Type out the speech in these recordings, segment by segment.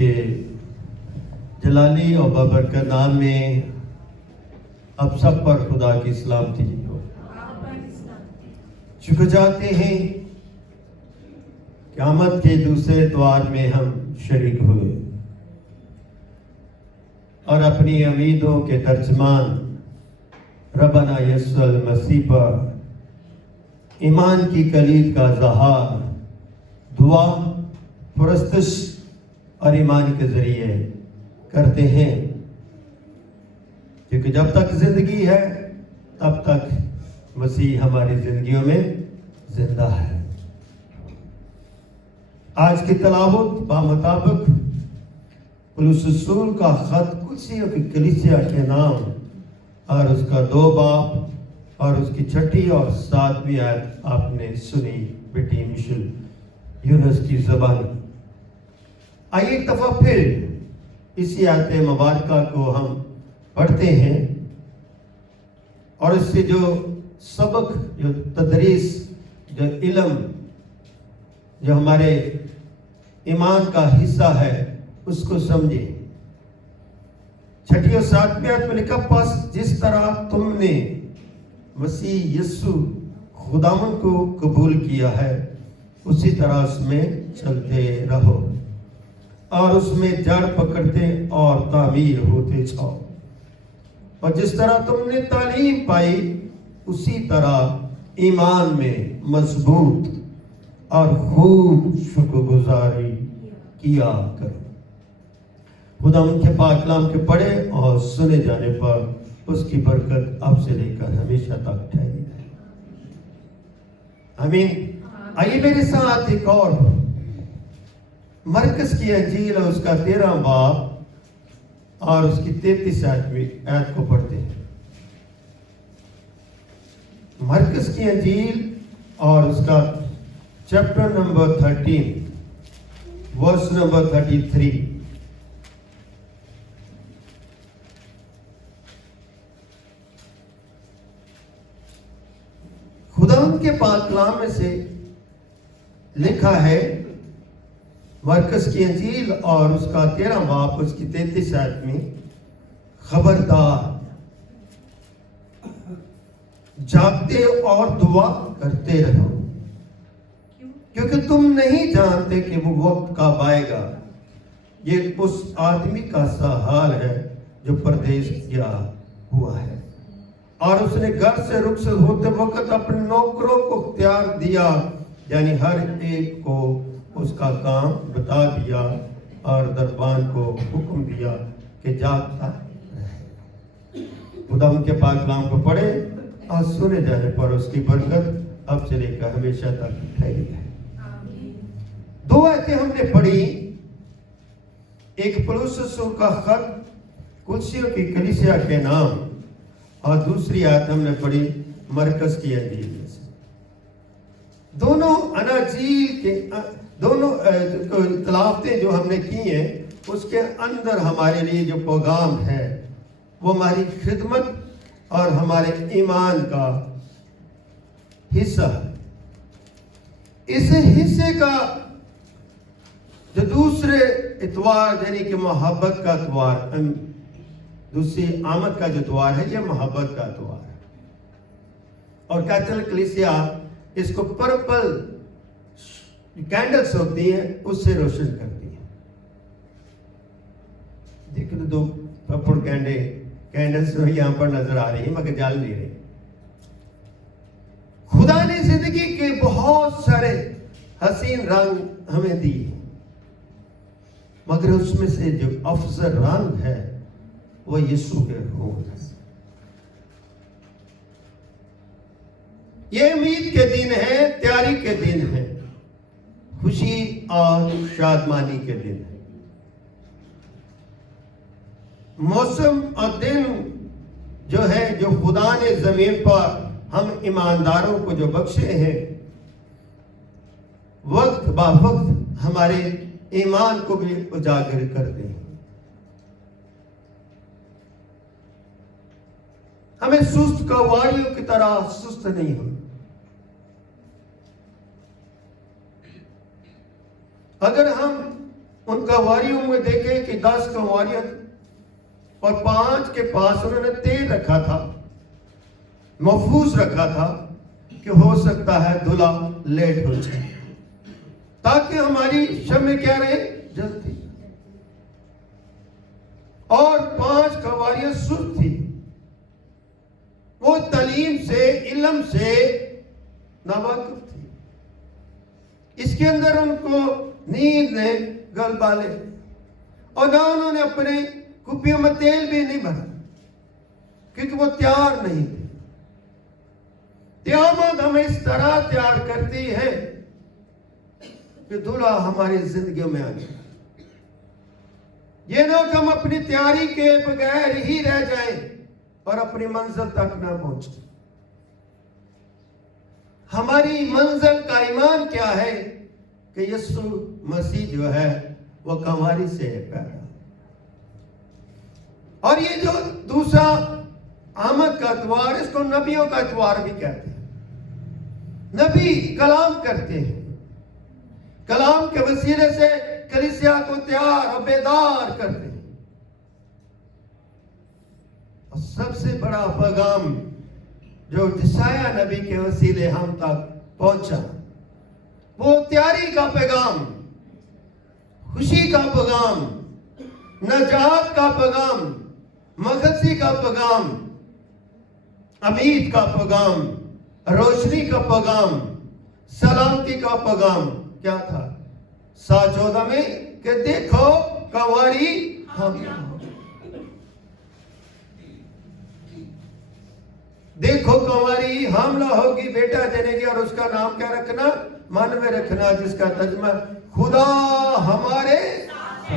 के जलाली और बाबरकत नाम में अब सब पर खुदा की सलामती हो। शुक्रगुजारते हैं क़यामत के दूसरे द्वार में हम शरीक हुए और अपनी उम्मीदों के तर्जमान रब्बना यस्सुल मसीह पर ईमान की कलीद का ज़हार दुआ परस्तश और ईमान के ज़रिए करते हैं, क्योंकि जब तक ज़िंदगी है तब तक मसीह हमारी ज़िंदगियों में जिंदा है। आज की तलावत बामुताबिक पौलुस रसूल का खत कुलसियों की कलीसिया के नाम और उसका 2 बाब और उसकी 6ठी और 7वीं आयत आपने सुनी बेटी मिशेल यूनुस की ज़बान। आइए एक दफ़ा फिर इसी आयत मुबारका को हम पढ़ते हैं और इससे जो सबक, जो तदरीस, जो इल्म, जो हमारे ईमान का हिस्सा है उसको समझे। 6ठी और 7वीं आयत में लिखा, बस जिस तरह तुमने मसीह यीशु खुदावन को कबूल किया है उसी तरह उसमें चलते रहो और उसमें जड़ पकड़ते और तामीर होते जाओ, और जिस तरह तुमने तालीम पाई उसी तरह ईमान में मजबूत और खूब शुक्रगुजारी किया करो। खुदा उनके पाक कलाम के पढ़े और सुने जाने पर उसकी बरकत अब से लेकर हमेशा तक ठहरी रहे। आमीन। आइए मेरे साथ एक और मरकस की अंजील और उसका 13 बाब और उसकी 33 आयत को पढ़ते हैं। मरकस की अंजील और उसका चैप्टर नंबर 13 वर्स नंबर 33। खुदा उनके पाक कलाम में से लिखा है, मरकस की अंजील और उसका 13 बाब उसकी 33 आयत में, खबरदार जागते और दुआ करते रहो, क्योंकि तुम नहीं जानते कि वो वक्त कब आएगा। ये उस आदमी का सा हाल है जो परदेश गया हुआ है और उसने घर से रुखसत होते वक्त अपने नौकरों को इख्तियार दिया, यानी हर एक को उसका काम बता दिया और दरबान को हुक्म दिया कि जागता रहे। खुदा उनके पाक कलाम को पढ़े और सुने जाने पर उसकी बरकत अब से लेकर हमेशा तक ठहरी है। 2 आयतें हमने पढ़ी, एक पौलुस रसूल का खत कुलसियों की कलीसिया के नाम और दूसरी आयत हमने पढ़ी मरकस की अंजील में से। दोनों अनाजील के दोनों तलावतें जो हमने की हैं उसके अंदर हमारे लिए जो पैगाम है वो हमारी खिदमत और हमारे ईमान का हिस्सा है। इस हिस्से का जो दूसरे इतवार यानी कि मोहब्बत का इतवार, दूसरी आमद का जो द्वार है ये मोहब्बत का द्वार है, और कैथोलिक कलीसिया इसको पर्पल कैंडल्स होती हैं उससे रोशन करती है। देखो तो 2 पर्पल कैंडल्स यहां पर नजर आ रही है मगर जल नहीं रही। खुदा ने जिंदगी के बहुत सारे हसीन रंग हमें दिए, मगर उसमें से जो अफजल रंग है वो यीशु के खून है। ये उम्मीद के दिन है, तैयारी के दिन है, खुशी और शादमानी के दिन है। मौसम और दिन जो है, जो खुदा ने जमीन पर हम ईमानदारों को जो बख्शे हैं, वक्त बा वक्त हमारे ईमान को भी उजागर करते हैं। हमें सुस्त कवारियों की तरह सुस्त नहीं हो। अगर हम उन कवारियों में देखे कि 10 कवारियां और 5 के पास उन्होंने तेल रखा था, महफूज रखा था कि हो सकता है दूल्हा लेट हो जाए, ताकि हमारी शम्में क्या रहे, जलती। और 5 कवारियां सुर थी, वो तालीम से, इल्म से नावाकिफ थी। इसके अंदर उनको नींद ने गलबा ले, और ना उन्होंने अपने कुपियों में तेल भी नहीं भरा, क्योंकि वो तैयार नहीं थे। क़यामत हमें इस तरह तैयार करती है कि दूल्हा हमारी जिंदगी में आ गया। ये ना कि हम अपनी तैयारी के बगैर ही रह जाएं और अपनी मंजिल तक ना पहुंचे। हमारी मंजिल का ईमान क्या है कि यीशु मसीह जो है वो कंवारी से पैदा। और ये जो दूसरा आमद का इतवार, इसको नबियों का इतवार भी कहते हैं। नबी कलाम करते हैं, कलाम के वसीले से कलीसिया को तैयार और बेदार करते हैं। और सबसे बड़ा पैगाम जो यशायाह नबी के वसीले हम तक पहुंचा, वो तैयारी का पैगाम, खुशी का पैगाम, नजात का पैगाम, मगसी का पैगाम, उम्मीद का पैगाम, रोशनी का पैगाम, सलामती का पैगाम क्या था 7:14 में कि देखो कंवारी हम, देखो कंवारी हामला होगी, बेटा जनेगी, और उसका नाम क्या रखना, मन में रखना, जिसका तर्जुमा खुदा हमारे साथ।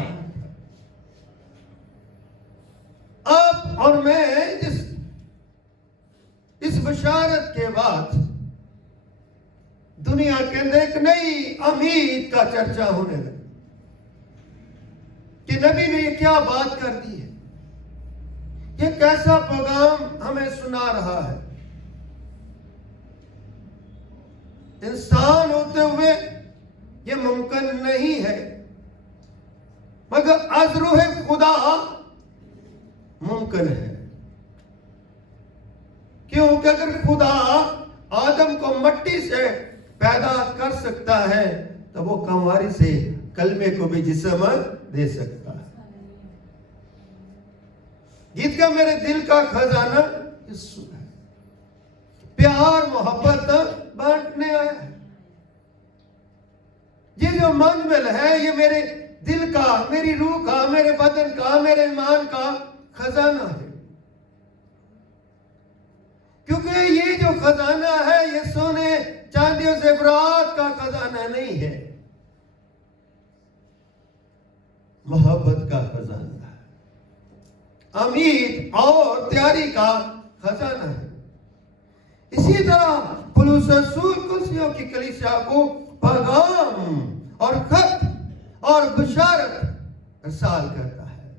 अब और मैं इस बशारत के बाद दुनिया के अंदर एक नई उम्मीद का चर्चा होने लगा कि नबी ने ये क्या बात कर दी है, ये कैसा पैगाम हमें सुना रहा है। इंसान होते हुए ये मुमकिन नहीं है, मगर अज़रूह खुदा मुमकिन है। क्योंकि अगर खुदा आदम को मिट्टी से पैदा कर सकता है तो वो कंवारी से कलमे को भी जिस्म दे सकता है। गीत का मेरे दिल का खजाना यीशु है, प्यार मोहब्बत बांटने आया है। ये जो मंजिल है, ये मेरे दिल का, मेरी रूह का, मेरे बदन का, मेरे ईमान का खजाना है। क्योंकि ये जो खजाना है ये सोने चांदी और ज़ेवरात का खजाना नहीं है, मोहब्बत का खजाना है, उम्मीद और तैयारी का खजाना है। इसी तरह पौलुस रसूल कुलसियों की कलीसिया को पैगाम और खत और बशारत इरसाल करता है।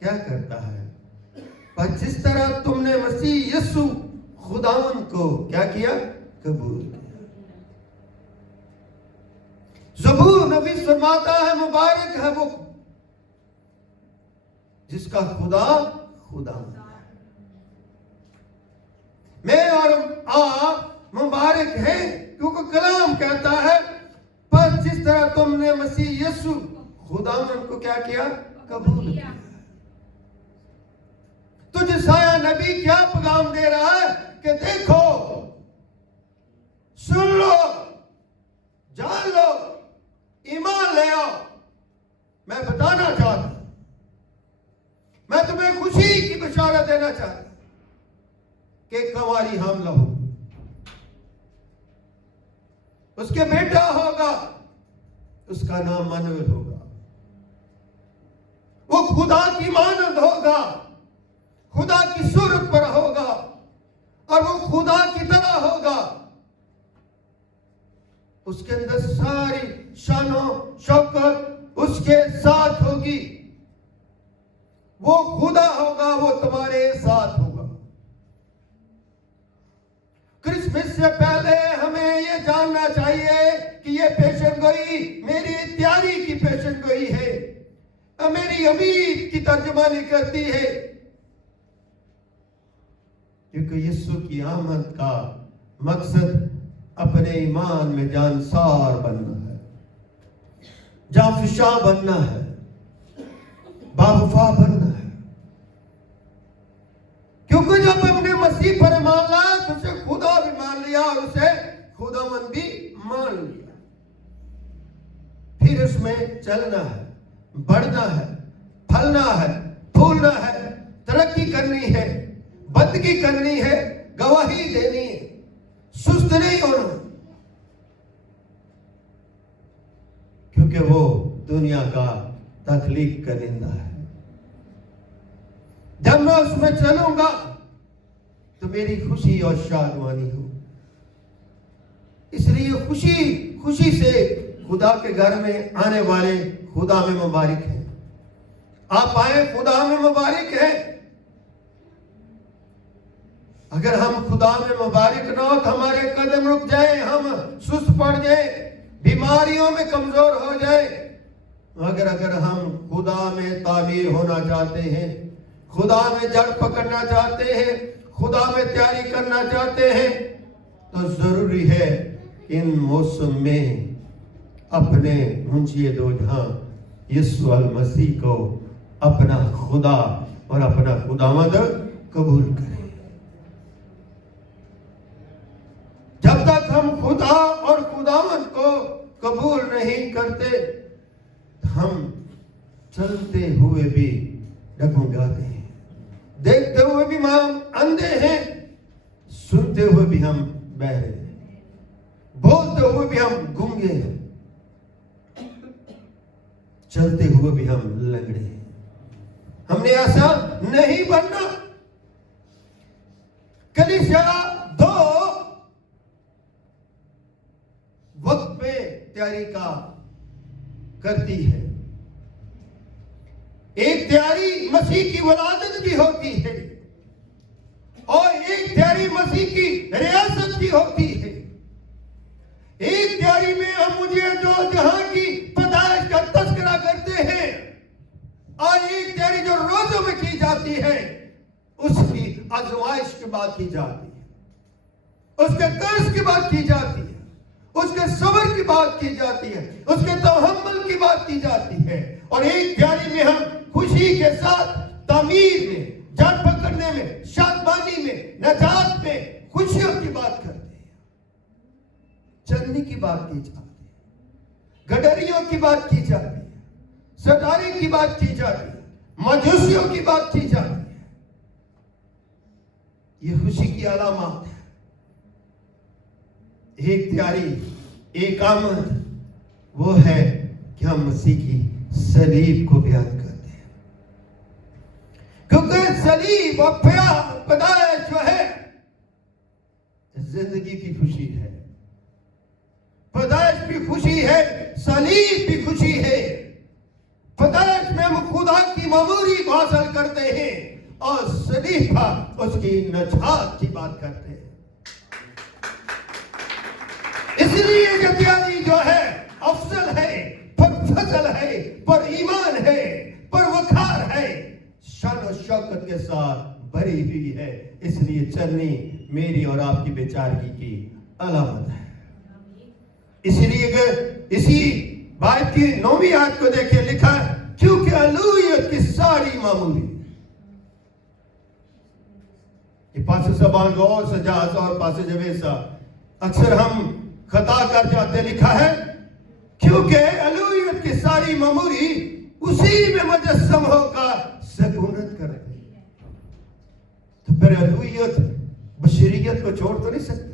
क्या करता है? पर जिस तरह तुमने मसीह यीशु खुदावन को क्या किया, कबूल किया। ज़बूर नबी फरमाता है, मुबारक है वो जिसका खुदा खुदा है। मैं और आप मुबारक है क्योंकि कलाम कहता है, पर जिस तरह तुमने मसीह यीशु खुदावन को क्या किया, कबूल किया। तो यशायाह नबी क्या पैगाम दे रहा है कि देखो, सुन लो, जान लो, ईमान ले आओ। मैं बताना चाहता, मैं तुम्हें खुशी की बशारत देना चाहता कि कंवारी हामला हो, उसके बेटा होगा, उसका नाम मनवेल होगा। वो खुदा की मानंद होगा, खुदा की सूरत पर होगा, और वो खुदा की तरह होगा। उसके अंदर सारी शानो शौकत उसके साथ होगी। वो खुदा होगा, वो तुम्हारे साथ होगा। क्रिसमस से पहले हमें ये जानना चाहिए कि ये पेशेनगोई मेरी पेशन गोई है, मेरी उम्मीद की तर्जुमानी करती है। क्योंकि यीशु की आमद का मकसद अपने ईमान में जानसार बनना है, जाफशा बनना है, बावफा बनना है। क्योंकि जब हमने मसीह पर मान लाया तो उसे खुदा भी मान लिया और उसे खुदावंद भी मान लिया। फिर उसमें चलना है, बढ़ना है, फलना है, फूलना है, तरक्की करनी है, बंदगी करनी है, गवाही देनी है, सुस्त नहीं होना। क्योंकि वो दुनिया का तख्लीक करिंदा है। जब मैं उसमें चलूंगा तो मेरी खुशी और शादमानी हो। इसलिए खुशी से खुदा के घर में आने वाले खुदा में मुबारक है। आप आए, खुदा में मुबारक है। अगर हम खुदा में मुबारक ना हो तो हमारे कदम रुक जाए, हम सुस्त पड़ जाए, बीमारियों में कमजोर हो जाए। अगर हम खुदा में तामीर होना चाहते हैं, खुदा में जड़ पकड़ना चाहते हैं, खुदा में तैयारी करना चाहते हैं, तो जरूरी है इन मौसम में अपने मुंशिए दो जहां यीशु अल मसीह को अपना खुदा और अपना खुदावंद कबूल करें। जब तक हम खुदा और खुदावंद को कबूल नहीं करते, हम चलते हुए भी डगमगाते हैं, देखते हुए भी हम अंधे हैं, सुनते हुए भी हम बहरे हैं, बोलते हुए भी हम गूंगे हैं, चलते हुए भी हम लंगड़े हैं। हमने ऐसा नहीं बनना। कलीसिया 2 वक्त पे तैयारी का करती है। एक तैयारी मसीह की वलादत की होती है और एक तैयारी मसीह की रियासत की होती है। एक तैयारी में हम मुझे जो जहां की पैदाइश का तस्करा करते हैं और एक तैयारी जो रोजों में की जाती है, उसकी आजमाइश की बात की जाती है, उसके कर्ज की बात की जाती है, उसके सब्र की बात की जाती है, उसके तहम्मुल की बात की जाती है। और एक तैयारी में हम खुशी के साथ तामीर में, जड़ पकड़ने में, शादमानी में, नजात में, खुशियों की बात करते हैं, चलने की बात की जाती है, गडरियों की बात की जाती है, सटारी की बात की जाती है, मजूसियों की बात की जाती है। ये खुशी की अलामत है। एक तैयारी, एक आमद, वो है कि हम मसीह की सलीब को बयान करते हैं। क्योंकि सलीब और पैदाइश जो है जिंदगी की खुशी है, पैदाइश भी खुशी है, सलीब भी खुशी है। पैदाइश में हम खुदा की ममूरी को हासिल करते हैं और सलीब पर उसकी नजात की बात करते हैं। इसलिए ये तैयारी जो है अफजल है, पर फजल है, पर ईमान है, पर वखार है, शान और शौकत के साथ भरी हुई है। इसलिए चलनी मेरी और आपकी बेचारगी की अलामत है। इसलिए इसी बात की 9वीं आयत को देखिए, लिखा है क्योंकि अलूहियत की सारी मामूली। ये पासे जबान गौर से जहाज और पासे जवेसा अक्सर हम खता कर जाते। लिखा है क्योंकि अलूहियत की सारी मामूली उसी में मुजस्सम होकर सकूनत करते। तो फिर अलूहियत बशरियत को छोड़ तो नहीं सकती।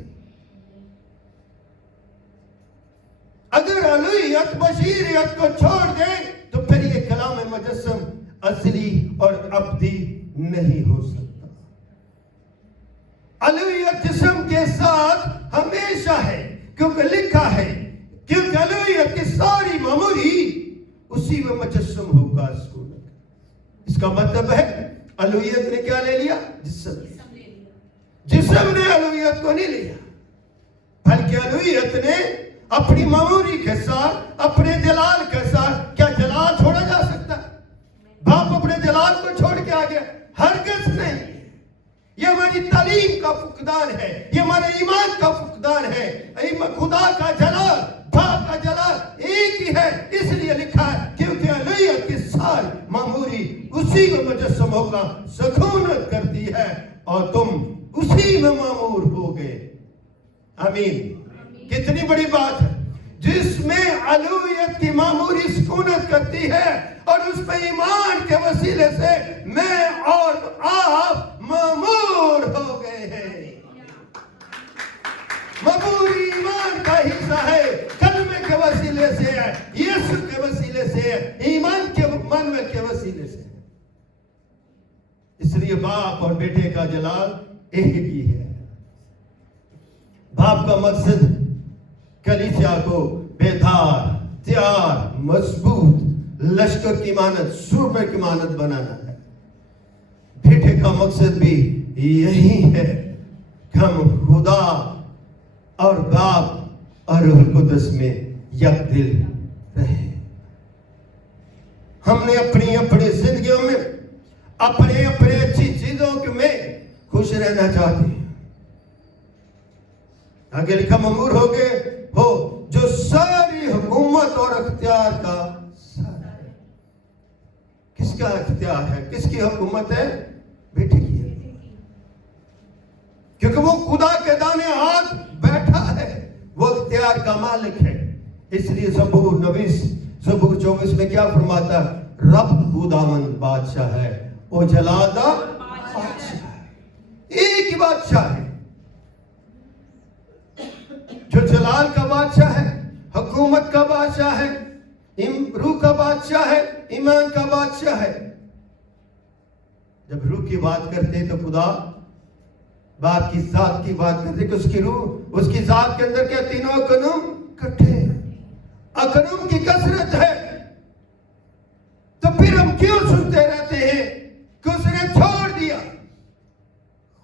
अगर अलूहियत बशरियत को छोड़ दे तो फिर ये कलाम मुजस्सम असली और अब्दी नहीं हो सकता। अलूहियत जिस्म के साथ हमेशा है, क्योंकि लिखा है क्योंकि अलूहियत की सारी मामूली उसी में मुजस्सम होगा सकूनत। इसका मतलब है अलूहियत ने क्या ले लिया? जिस्म ने अलूहियत को नहीं लिया, बल्कि अलूहियत ने अपनी मामूली के साथ, अपने जलाल के साथ, क्या जलाल हमारी तालीम का फुकदान है, ये हमारे ईमान का फुकदान है। खुदा का जलाल, बाप का जलाल एक ही है, इसलिए लिखा है क्योंकि अलूहियत की सारी मामूरी उसी में मुजस्सम का सकूनत करती है और तुम उसी में मामूर हो गए। आमीन। कितनी बड़ी बात है, जिसमें अलूहियत की मामूरी सुकूनत करती है और उस पर ईमान के वसीले से मैं और आप मामूर हो गए हैं। मामूरी ईमान का हिस्सा है, कलमे के वसीले से है, यीशु के वसीले से है, ईमान के मानवे के वसीले से है। इसलिए बाप और बेटे का जलाल एक ही है। बाप का मकसद कलीसिया को बेदार, तैयार, मजबूत, लश्कर की मानद, सूबे की मानद बनाना है। बेटे का मकसद भी यही है कि हम खुदा और बाप और रूह कुदस में यकदिल रहे। हमने अपनी अपनी जिंदगियों में अपने अपने अच्छी चीजों में खुश रहना चाहते हैं। आगे लिखा ममूर हो गए हो जो सारी हुकूमत और अख्तियार का सर है। किसका अख्तियार है, किसकी हुकूमत है? बेटे की है, क्योंकि वो खुदा के दाने हाथ बैठा है, वो अख्तियार का मालिक है। इसलिए ज़बूर 24 में क्या फरमाता? रब खुदावंद बादशाह है, वो जलादा बादशाह है। एक ही बादशाह है जो जलाल का बादशाह है, हुकूमत का बादशाह है, रूह का बादशाह है, ईमान का बादशाह है। जब रूह की बात करते तो खुदा बाप की जात की बात करते कि उसकी रूह, उसकी जात के अंदर क्या तीनों अकनूम इकट्ठे हैं, अकनूम की कसरत है। तो फिर हम क्यों सुनते रहते हैं कि उसने छोड़ दिया?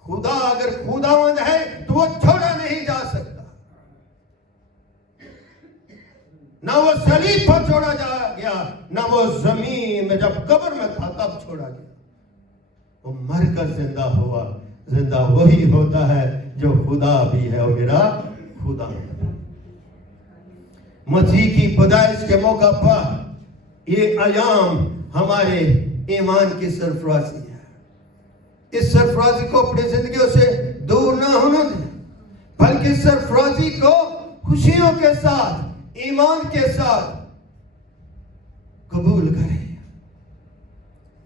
खुदा अगर खुदावंद है तो वो छोड़ा नहीं जा सकता। ना वो सलीब पर छोड़ा जा गया, ना वो जमीन में जब कब्र में था तब छोड़ा गया। वो मरकर जिंदा हुआ। जिंदा वही होता है जो खुदा भी है और मेरा खुदा। मसीह की पैदाइश के मौका पर ये अयाम हमारे ईमान की सरफराजी है। इस सरफराजी को अपनी जिंदगियों से दूर ना होने दें, बल्कि इस सरफराजी को खुशियों के साथ, ईमान के साथ कबूल करें।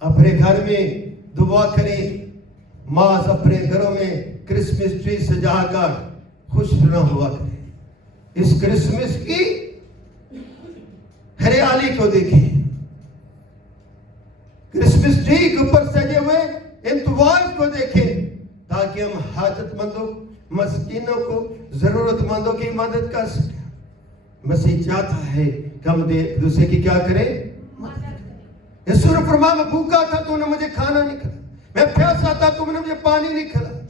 अपने घर में दुआ करें, माँ अपने घरों में क्रिसमस ट्री सजाकर खुश न हुआ करें। इस क्रिसमस की हरियाली को देखें, क्रिसमस ट्री के ऊपर सजे हुए इंतवाज को देखें, ताकि हम हाजतमंदों, मस्कीनों को, जरूरतमंदों की मदद कर सकें। मसीह चाहता है कि हम एक दूसरे की क्या करें? यीशु ने फरमाया, मैं भूखा था तूने मुझे खाना नहीं खिलाया, मैं प्यासा था तुमने मुझे पानी नहीं खिलाया।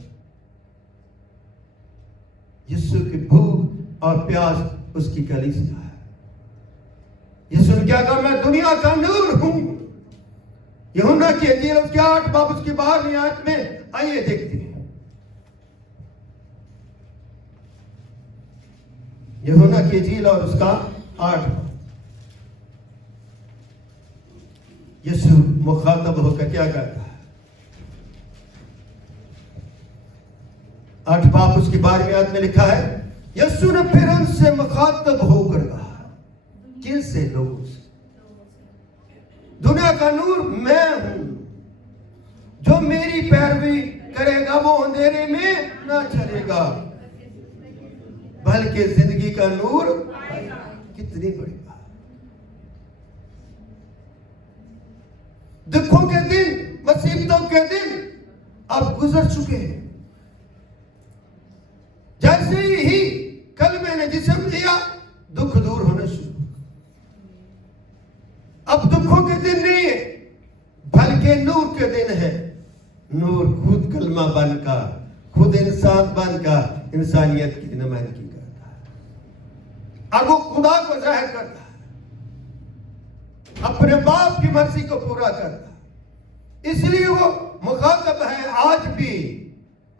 यीशु की भूख और प्यास उसकी कलीसिया है। यीशु ने क्या कहा? मैं दुनिया का नूर हूं। यूहन्ना की इंजील उसके 8 बाब उसकी 12वीं आयत में आइए देखते हैं। यूहन्ना की इंजील और उसका 8 बाब। यीशु मुखातब होकर क्या कहता है? 8 बाब उसकी 12वीं आयत में लिखा है, यीशु ने फिर उनसे मुखातब होकर कहा, किनसे? लोगों से। दुनिया का नूर मैं हूं, जो मेरी पैरवी करेगा वो अंधेरे में ना चलेगा बल्कि जिंदगी का नूर पाएगा। कितनी बड़ी बात! दुखों के दिन, मुसीबतों के दिन अब गुजर चुके हैं। जैसे ही कलमे ने जिस्म लिया, दुख दूर होने शुरू। अब दुखों के दिन नहीं है, बल्कि नूर के दिन है। नूर खुद कलमा बनकर, खुद इंसान बनकर इंसानियत की नुमाइंदगी करता है और वो खुदा को जाहिर करता है, अपने बाप की मर्जी को पूरा करता है। इसलिए वो मुखातब है आज भी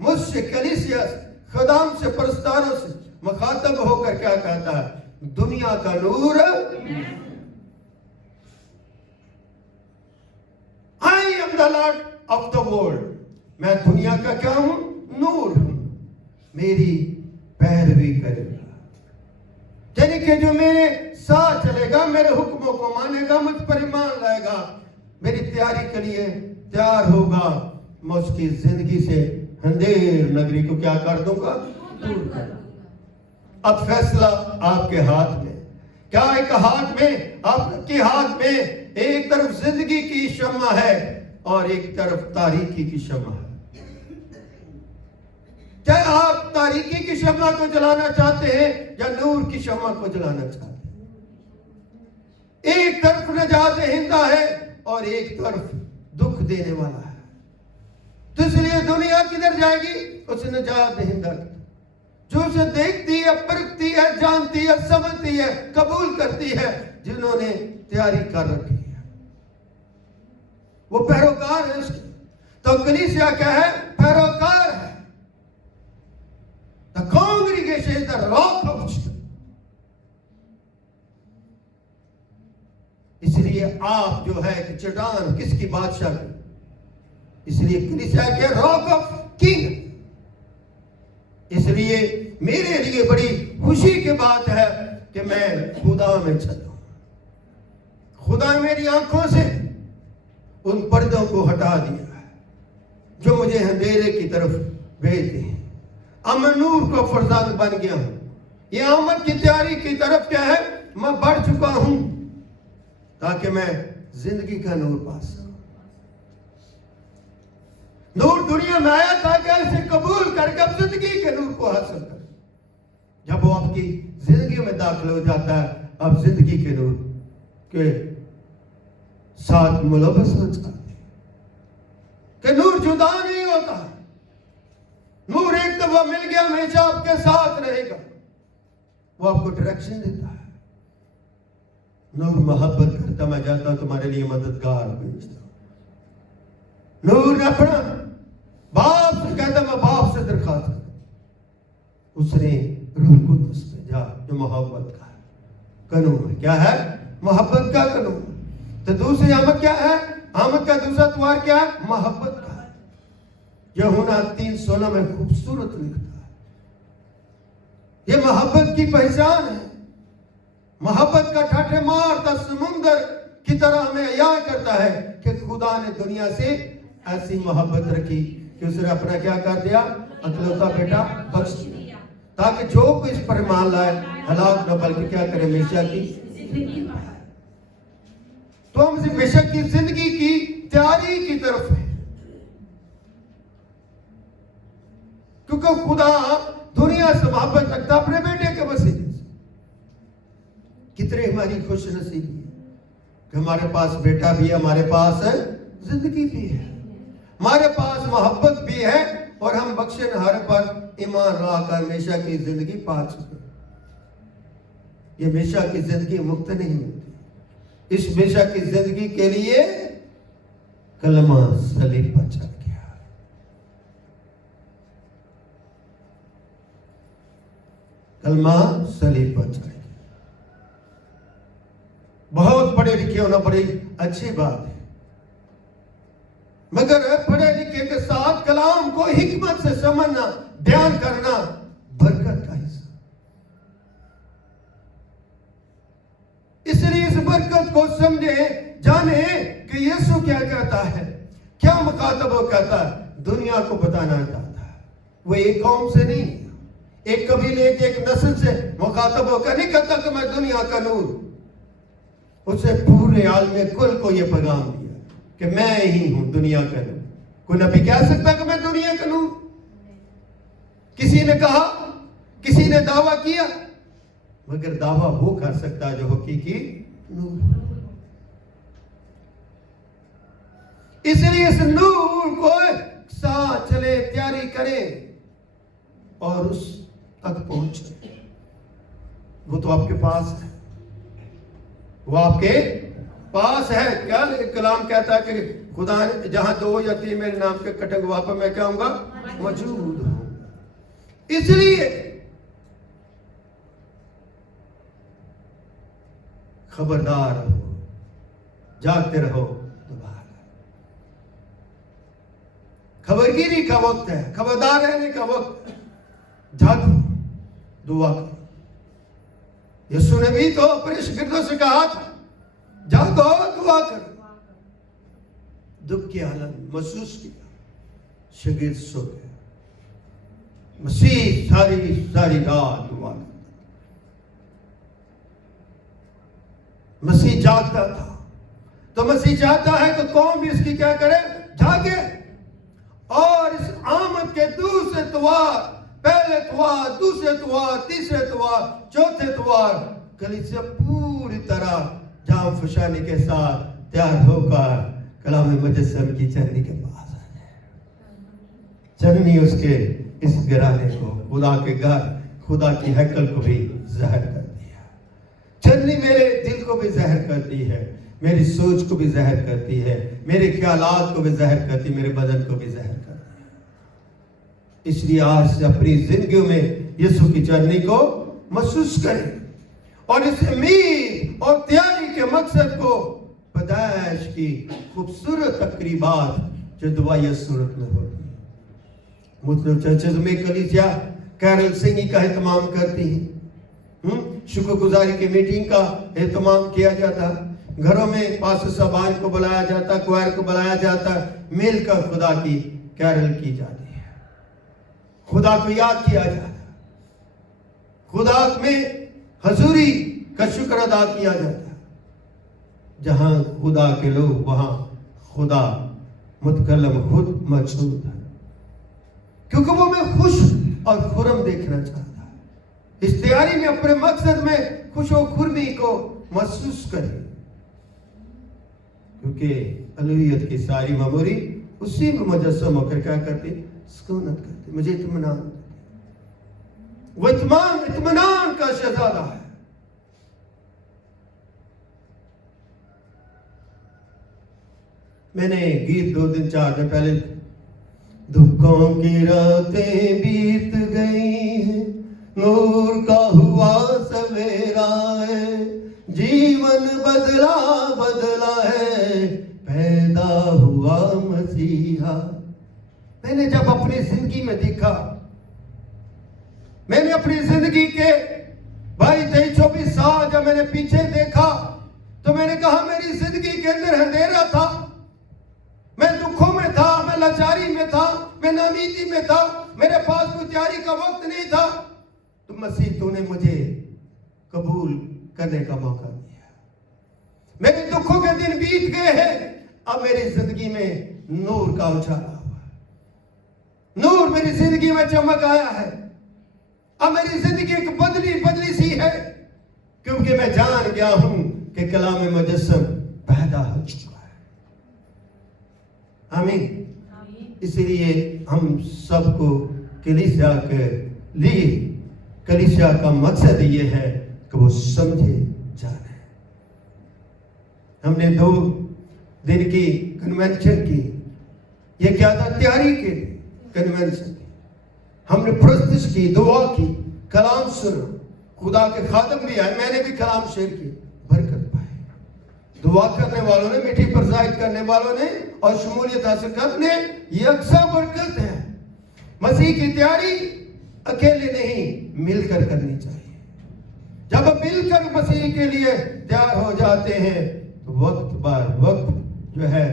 मुझसे, कलीसिया से, खुदाम से, परस्तारों से मुखातब होकर क्या कहता है? दुनिया का नूर I am the lord of the world. मैं दुनिया का क्या हूं? नूर हूं। मेरी पैरवी करेगा, यानी कि जो मेरे साथ चलेगा, मेरे हुक्मों को मानेगा, मुझ पर ईमान लाएगा, मेरी तैयारी के लिए तैयार होगा, मैं उसकी जिंदगी से अंधेर नगरी को क्या कर दूंगा? दूर कर दूंगा। अब फैसला आपके हाथ में। क्या एक हाथ में, आपके हाथ में एक तरफ जिंदगी की शम्मा है और एक तरफ तारीकी की शम्मा है। क्या आप तारीकी की शम्मा को जलाना चाहते हैं या नूर की शम्मा को जलाना चाहते हैं? एक तरफ नजात हिंदा है और एक तरफ दुख देने वाला है। तो इसलिए दुनिया किधर जाएगी? उस नजात हिंदा की, जो उसे देखती है, परखती है, जानती है, समझती है, कबूल करती है, जिन्होंने तैयारी कर रखी है, वो पैरोकार है उसके। तो कलीसिया क्या है? पैरोकार है। The congregation is the rock of truth. इसलिए आप जो है कि चट्टान, किसकी? बादशाह की। इसलिए कलीसिया के रॉक ऑफ किंग। इसलिए मेरे लिए बड़ी खुशी की बात है कि मैं खुदा में चलूं। खुदा मेरी आंखों से उन पर्दों को हटा दिया है जो मुझे अंधेरे की तरफ भेजते हैं। अब मैं नूर का फरजाद बन गया हूं। ये आमद की तैयारी की तरफ क्या है? मैं बढ़ चुका हूं ताकि मैं जिंदगी का नूर पा सकूं। नूर दुनिया में आया ताकि ऐसे कबूल करके अब जिंदगी के नूर को हासिल कर। जब वो आपकी जिंदगी में दाखिल हो जाता है, अब जिंदगी के नूर के साथ मुलव्वस हो जाते हैं कि नूर जुदा नहीं होता। नूर एक दफा मिल गया, हमेशा आपके साथ रहेगा। वो आपको डायरेक्शन देता है। नूर मोहब्बत करता, मैं जाता हूं तुम्हारे लिए मददगार भेजता हूं। नूर ने अपना बाप से कहता, मैं बाप से दरखास्त कर। उसने रूह कुद्दुस भेजा जो मोहब्बत का कानून है। क्या है? मोहब्बत का कानून। तो दूसरी आमद क्या है? आमद का दूसरा द्वार क्या है? मोहब्बत का। यूहन्ना 3:16 में खूबसूरत लिखता है, ये मोहब्बत की पहचान है। मोहब्बत का ठाठे मारता समुंदर की तरह हमें याद करता है कि खुदा ने दुनिया से ऐसी मोहब्बत रखी कि उसने अपना क्या कर दिया? अकलौता बेटा बख्श दिया, ताकि जो कोई इस पर ईमान लाए हलाक न बल्कि क्या करे? हमेशा की जिंदगी पाए। तो हम हमेशा की जिंदगी की तैयारी की तरफ है, क्योंकि खुदा दुनिया से मोहब्बत रखता अपने बेटे के वसीले से। कितने हमारी खुश नसीबी है कि हमारे पास बेटा भी है, हमारे पास जिंदगी भी है, हमारे पास मोहब्बत भी है और हम बख्शनहार पर ईमान लाकर हमेशा की जिंदगी पा चुके। ये हमेशा की जिंदगी मुफ्त नहीं मिलती। इस हमेशा की जिंदगी के लिए कलमा सलीब पर चढ़ गया। कलमा सलीब पर चढ़ गया। बहुत पढ़े लिखे होना बड़ी अच्छी बात है, मगर पढ़े लिखे के साथ कलाम को हिकमत से समझना, बयान करना बरकत का हिस्सा। इसलिए इस बरकत को समझे, जाने कि यीशु क्या कहता है, क्या मुखातब वो कहता है, दुनिया को बताना चाहता है। वो एक कौम से नहीं, एक कबीले, एक नस्ल से मुखातब होकर नहीं कहता कि मैं दुनिया का नूर। उसे पूरे आलम कुल को यह पैगाम दिया कि मैं ही हूं दुनिया का नूर। कोई नबी कह सकता कि मैं दुनिया का नूर? किसी ने कहा, किसी ने दावा किया, मगर दावा वो कर सकता है जो हकीकी नूर। इसलिए इस नूर को साथ चले, तैयारी करें और उस तक पहुंचे। वो तो आपके पास है, वो आपके पास है। क्या कलाम कहता है कि खुदा ने जहां 2 या 3 मेरे नाम के कटेंगे वहां पर मैं क्या होऊंगा? मौजूद हूं। इसलिए खबरदार रहो, जागते रहो। खबरगिरी का वक्त है, खबरदार रहने का वक्त है। जागो, दुआ करो। यीशु ने भी तो अपने शिगिर्दों से कहा था, जागो, दुआ करो। दुख की हालत महसूस किया, शिगिर्द सो गया। मसीह सारी रात दुआ करता, मसीह जागता था। तो मसीह चाहता है कि कौन भी इसकी क्या करे? जागे। और इस आमद के दूसरे द्वार, पहले द्वार, दूसरे द्वार, तीसरे द्वार, चौथे द्वार, कलीसिया पूरी तरह जाम फशानी के साथ तैयार होकर कलाम मुजस्सम की चन्नी के पास आ जाए। चन्नी उसके इस घराने को, खुदा के घर, खुदा की हैकल को भी जहर कर दिया। चन्नी मेरे दिल को भी जहर करती है, मेरी सोच को भी जहर करती है, मेरे ख्यालात को भी जहर करती, मेरे बदन को भी जहर करती है। इसलिए आज से अपनी जिंदगी में यीशु की चरनी को महसूस करें और इस उम्मीद और तैयारी के मकसद को पैदाइश की खूबसूरत तकरीबात जो दुआया सूरत में होती है। मुस्लिम चर्चेज में कलीसिया कैरल सिंगिंग का एहतमाम करती है, शुक्रगुजारी की मीटिंग का एहतमाम किया जाता, घरों में पास्टर साहबान को बुलाया जाता, क्वायर को बुलाया जाता, मिलकर खुदा की कैरल की जाती है, खुदा को याद किया जाता, खुदा में हजूरी का शुक्र अदा किया जाता। जहां खुदा के लोग वहां खुदा मुतकल्लम खुद मौजूद है, क्योंकि वो मैं खुश और खुरम देखना चाहता है। इस तैयारी में अपने मकसद में खुश और खुरमी को महसूस करें, क्योंकि अलूहियत की सारी मामूरी उसी में मुजस्सम होकर क्या करती? सुकूनत करती, मुझे इत्मीनान देती। वो इत्मीनान का शहजादा है। मैंने गीत 2 दिन 4 दिन पहले, दुखों की रातें बीत गई हैं, नूर का हुआ सवेरा है, जीवन बदला बदला है, पैदा हुआ मसीहा। मैंने जब अपनी जिंदगी में देखा, मैंने अपनी जिंदगी के 22-24 साल जब मैंने पीछे देखा, तो मैंने कहा मेरी जिंदगी के अंदर अंधेरा था, मैं दुखों में था, मैं लाचारी में था, मैं नामीदी में था, मेरे पास कोई तैयारी का वक्त नहीं था। तो मसीह तूने मुझे कबूल करने का मौका दिया। मेरे दुखों के दिन बीत गए हैं, अब मेरी जिंदगी में नूर का उजाला हुआ, नूर मेरी जिंदगी में चमक आया है। अब मेरी जिंदगी एक बदली सी है, क्योंकि मैं जान गया हूं कि कलाम मुजस्सम पैदा हो चुका है। आमीन। इसलिए हम सबको कलीसिया के लिए, कलीसिया का मकसद ये है कि वो समझे जाने। हमने 2 दिन की कन्वेंशन की, ये क्या था? तैयारी के कन्वेंशन की। हमने प्रस्तुत की, दुआ की, कलाम सुना, खुदा के खादम भी आए, मैंने भी कलाम शेयर की, बरकत पाए। दुआ करने वालों ने, मीठी परजाइद करने वालों ने और शमूलियत हासिल करने, ये अक्सर बरकत है। मसीह की तैयारी अकेले नहीं, मिलकर करनी चाहिए। जब हम मिलकर मसीह के लिए तैयार हो जाते हैं तो वक्त बार वक्त जो है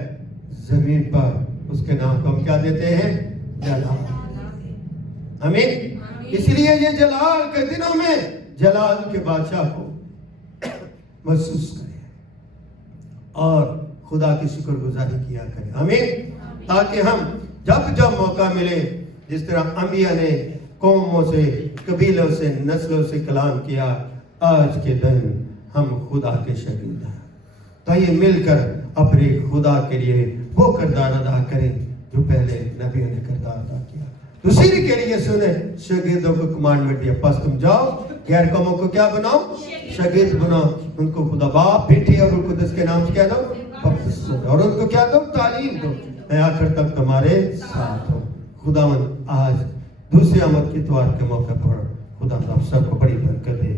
जमीन पर उसके नाम को हम क्या देते हैं? जलाल। आमीन। इसलिए ये जलाल के दिनों में जलाल के बादशाह को महसूस करें और खुदा की शुक्रगुजारी किया करें। आमीन। ताकि हम जब मौका मिले, जिस तरह अंबिया ने कौमों से, कबीलों से, नस्लों से कलाम किया, आज के दिन हम खुदा के शागिर्द हैं। तो ये मिलकर अपने खुदा के लिए वो किरदार अदा करें जो पहले नबियों ने किरदार अदा किया। तो उसी के लिए सुने शागिर्दों को कमांडमेंट दिया, बस तुम जाओ, गैर कौमों को क्या बनाओ? शागिर्द बनाओ। उनको खुदा बाप, बेटी और रुल कुद्दस के नाम से कह दो, बपतिस्मा और उनको क्या दो? तालीम दो, मैं आखिर तक तुम्हारे साथ हूँ। खुदावन आज दूसरे आमद की त्योहार के मौके पर खुदा आप सबको बड़ी बरकत दे।